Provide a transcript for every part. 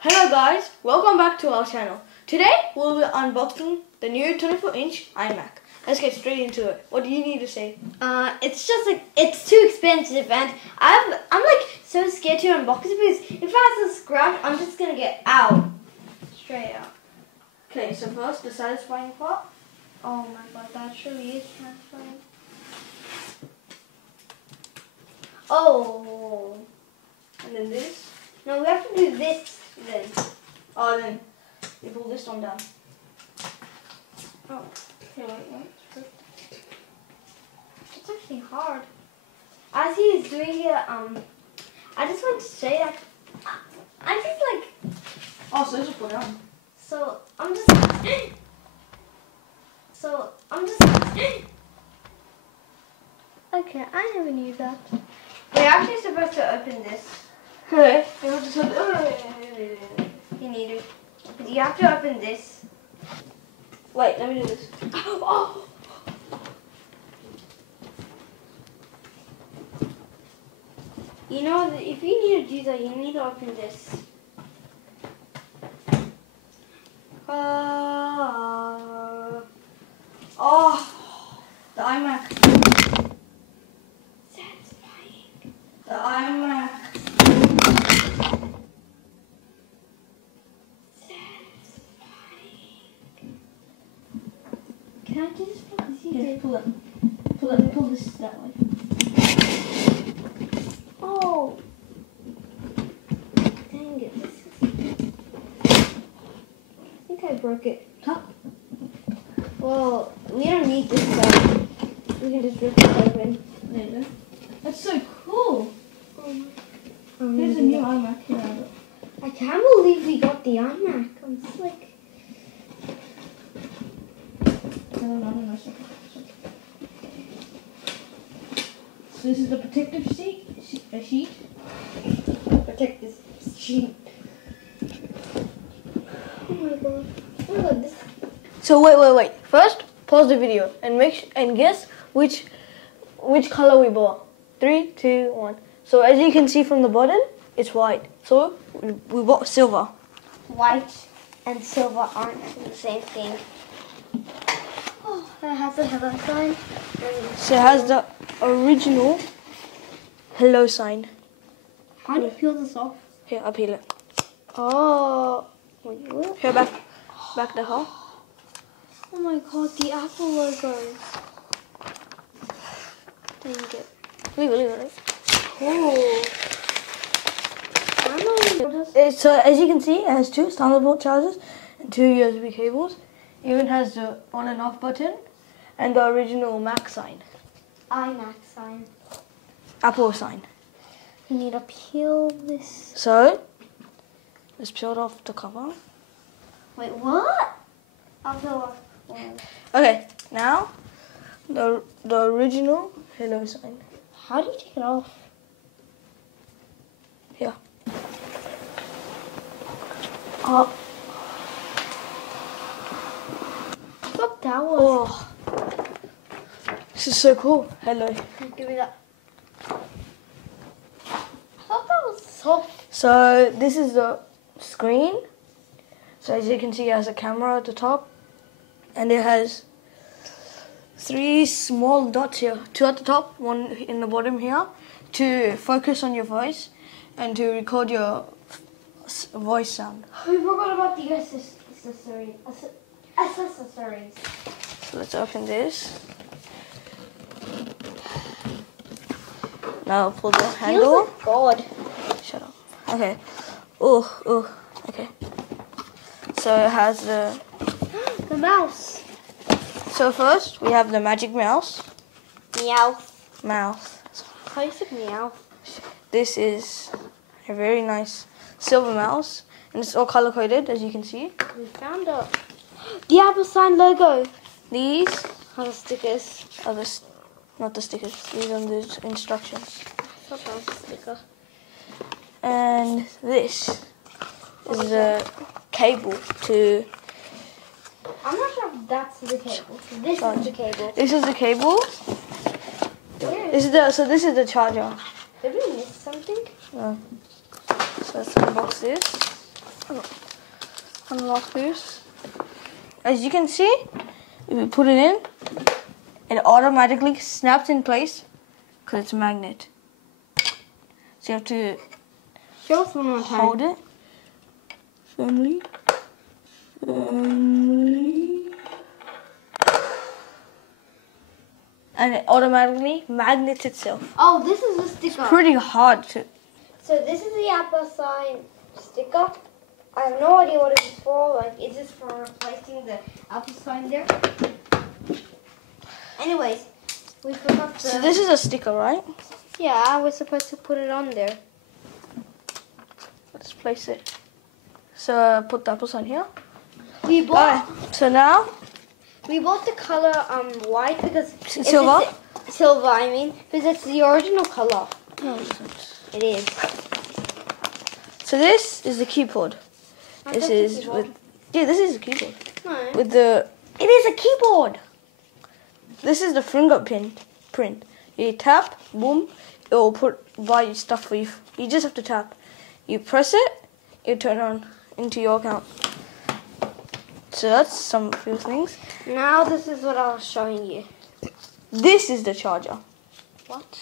Hello guys, welcome back to our channel. Today we'll be unboxing the new 24-inch iMac. Let's get straight into it. What do you need to say? It's just like it's too expensive, and I'm like so scared to unbox it because if it has a scratch, I'm just gonna get out, straight out. Okay, so first the satisfying part. Oh my god, that surely is satisfying. Oh, And then this. no, we have to do this then. Oh, then you pull this one down. Oh, Okay, wait. it's actually hard. As he is doing it, I just want to say that I just like. Oh, so this will pull down. So I'm just. Okay, I never knew that. We're actually supposed to open this. Okay, you have to You need it. But you have to open this. Wait, let me do this. Oh! You know, if you need to do that, you need to open this. Oh, the iMac. Satisfying. The iMac. Can I do this? Here, pull this that way. Oh! Dang it. I think I broke it. Huh? Well, we don't need this stuff. We can just rip it open. There you go. That's so cool. Oh, Here's a new iMac. Here, I can't believe we got the iMac. I'm just like... No. So this is the protective sheet. Protect this sheet. Oh my god. Oh my god, this... So wait. First, pause the video and guess which color we bought. 3, 2, 1. So as you can see from the bottom, it's white. So we bought silver. White and silver aren't the same thing. Oh, that has a hello sign. So it has the original hello sign. How do you peel this off? Here, I'll peel it. Oh, wait, what? Here, back the car. Oh my god, the Apple logo. Dang it. Leave it. Cool. So as you can see, it has 2 Thunderbolt chargers and 2 USB cables. It even has the on and off button and the original Mac sign. iMac sign. Apple sign. You need to peel this. So let's peel off the cover. Wait, what? I'll peel off one. Okay, now the original hello sign. How do you take it off? Here. Oh. Look, that was. Oh, this is so cool. Hello. Give me that. I thought that was soft. So this is the screen. So as you can see, it has a camera at the top, and it has 3 small dots here. 2 at the top, 1 in the bottom here, to focus on your voice and to record your voice sound. We forgot about the accessories. Accessories. So let's open this. Now pull the handle. Feels like God. Shut up. Okay. Oh. Okay. So it has the mouse. So first we have the magic mouse. Mouse. How you say meow? This is a very nice silver mouse, and it's all color coded, as you can see. We found the Apple sign logo. These are the stickers. are not the stickers. These are the instructions. I thought that was a sticker. And this is the cable to. I'm not sure if that's the cable. This is the cable. This is the cable. This is the charger. Did we miss something? No. So let's unbox this. unlock this. As you can see, if you put it in, it automatically snaps in place because it's a magnet. So you have to Show us one more time. hold it firmly. And it automatically magnets itself. Oh, this is the sticker. Pretty hard to. So this is the Apple sign sticker. I have no idea what it is for. Like, is this for replacing the Apple sign there? Anyways, we forgot the... So this is a sticker, right? Yeah, we're supposed to put it on there. Let's place it. So put the Apple sign here. We bought... So now... We bought the color white because... Silver? Silver, I mean. Because it's the original color. No, it isn't. It is. So this is the keyboard. This is keyboard. with... Yeah, this is a keyboard. No. With the... It is a keyboard! This is the fingerprint. You tap, boom, it will buy you stuff for you. You just have to tap. You press it, it turn on into your account. So that's some few things. Now this is what I was showing you. This is the charger. What?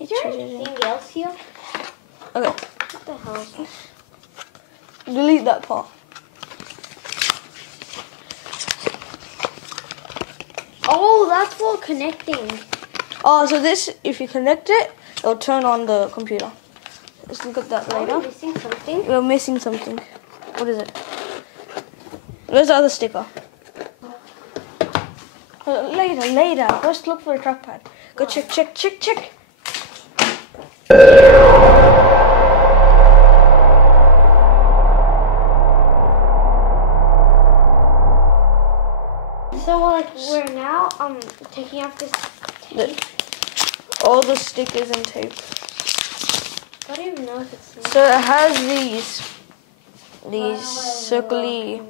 Is there anything else here? Okay, What the hell is this? delete that part. Oh, that's for connecting. Oh, so this, if you connect it, it'll turn on the computer. Let's look at that Are later. we missing something? We're missing something. What is it? Where's the other sticker? Later. First look for the trackpad. Go check. So like we're now taking off this tape. All the stickers and tape. I don't even know if it's So it has these circly,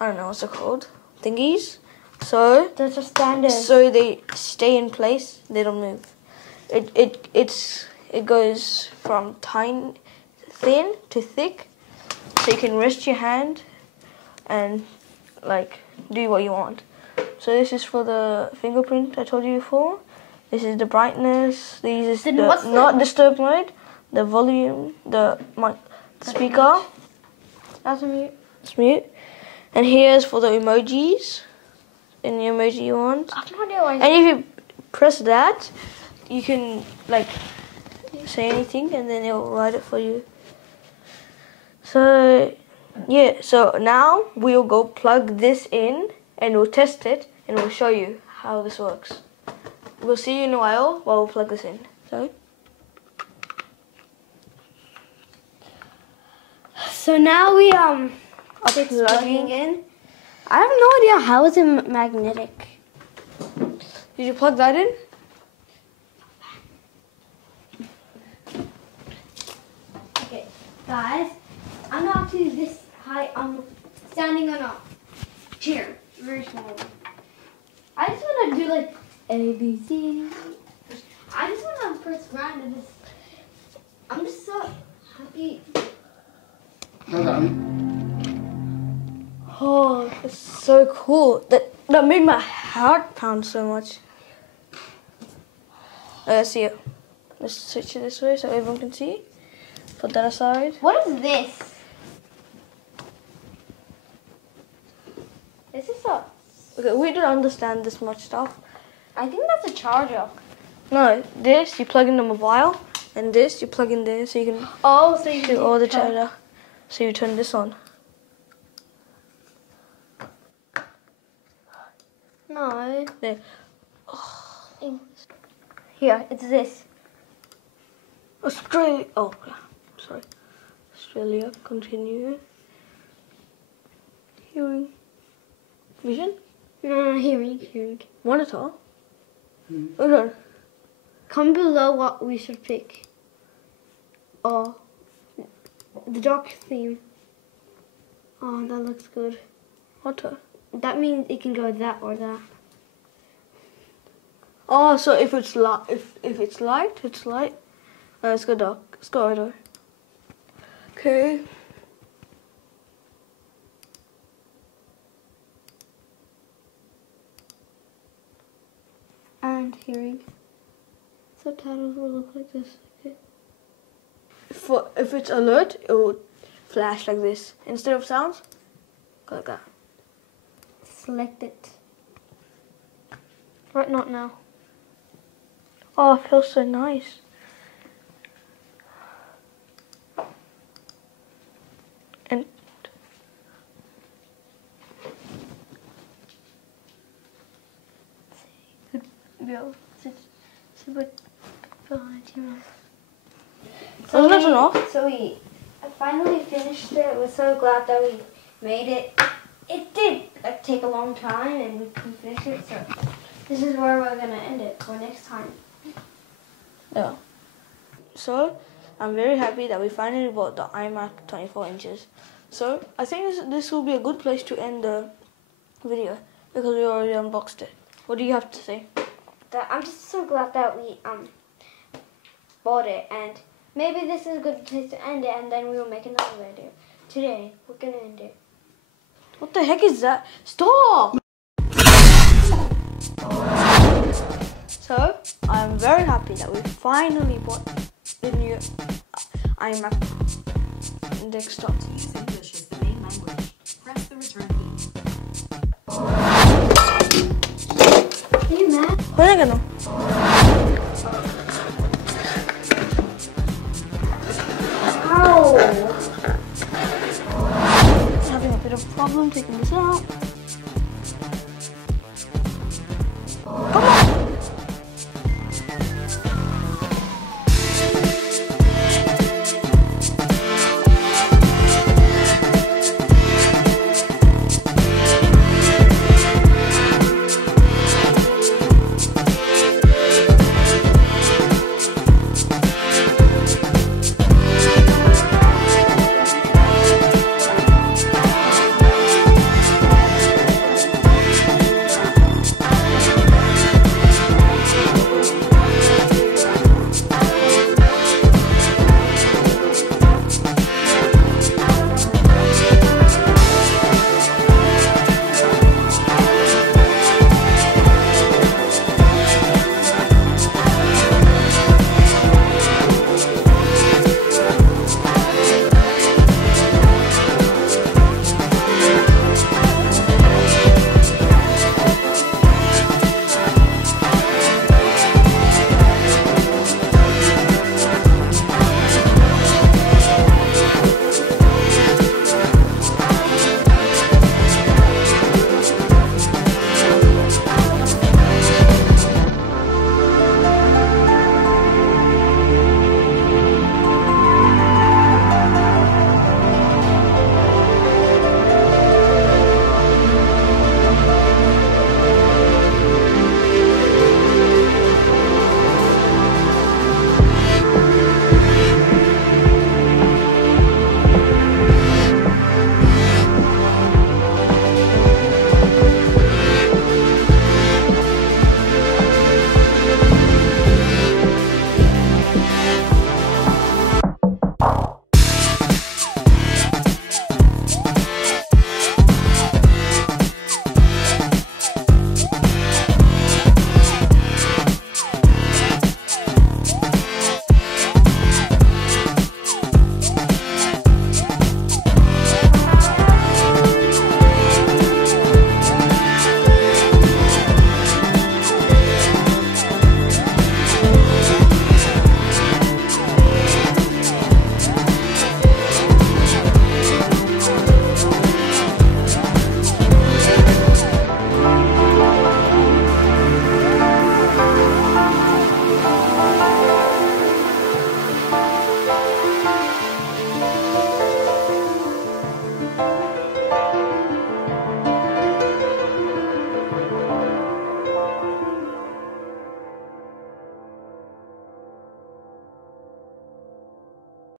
I don't know what's it called, thingies. So Those are standard. so they stay in place. They don't move. It goes from thin to thick, so you can rest your hand and like do what you want. So this is for the fingerprint I told you before. This is the brightness. These is the not disturb mode. The volume, the speaker. That's a mute. It's mute. And here's for the emojis. Any emoji you want. I have no idea why. And if you press that, you can like say anything and then it'll write it for you. So yeah, so now we'll go plug this in and we'll test it and we'll show you how this works. We'll see you in a while we plug this in. So now we it's plugging in. I have no idea how is it magnetic. Did you plug that in? Okay, guys, I'm not actually this high. I'm standing on a chair, very small. I just want to do like A, B, C. I just want to press grind and just. I'm just so happy. Oh, it's so cool. That made my heart pound so much. Let's see it. Let's switch it this way so everyone can see. Put that aside. What is this? Is this a? Okay, we don't understand this much stuff. I think that's a charger. No, this you plug in the mobile, and this you plug in there so you can Oh, so you do all the charger. So you turn this on. No. There. Here, it's this. Australia. Oh, sorry. Australia. Continue. Hearing. Vision. No, hearing. Monitor. Hold on. Comment below what we should pick. Oh, the dark theme. Oh, that looks good. Monitor. That means it can go that or that. Oh, so if it's light, if it's light, it's light. Let's go dark. Let's go auto. Okay. And hearing. Subtitles will look like this. Okay. If it's alert, it will flash like this. Instead of sounds, go like that. Select it. Right, not now. Oh, it feels so nice. And So we finally finished it. We're so glad that we made it. It did take a long time and we couldn't finish it, so this is where we're gonna end it for next time. yeah. So I'm very happy that we finally bought the iMac 24 inches. So I think this will be a good place to end the video because we already unboxed it. What do you have to say? I'm just so glad that we bought it, and maybe this is a good place to end it, and then we will make another video. Today we're gonna end it. What the heck is that? Stop! So I'm very happy that we finally bought the new iMac desktop. Use English as the main language. Press the return key. Hey, Matt. Hola que no. Ow! Having a bit of problem taking this out.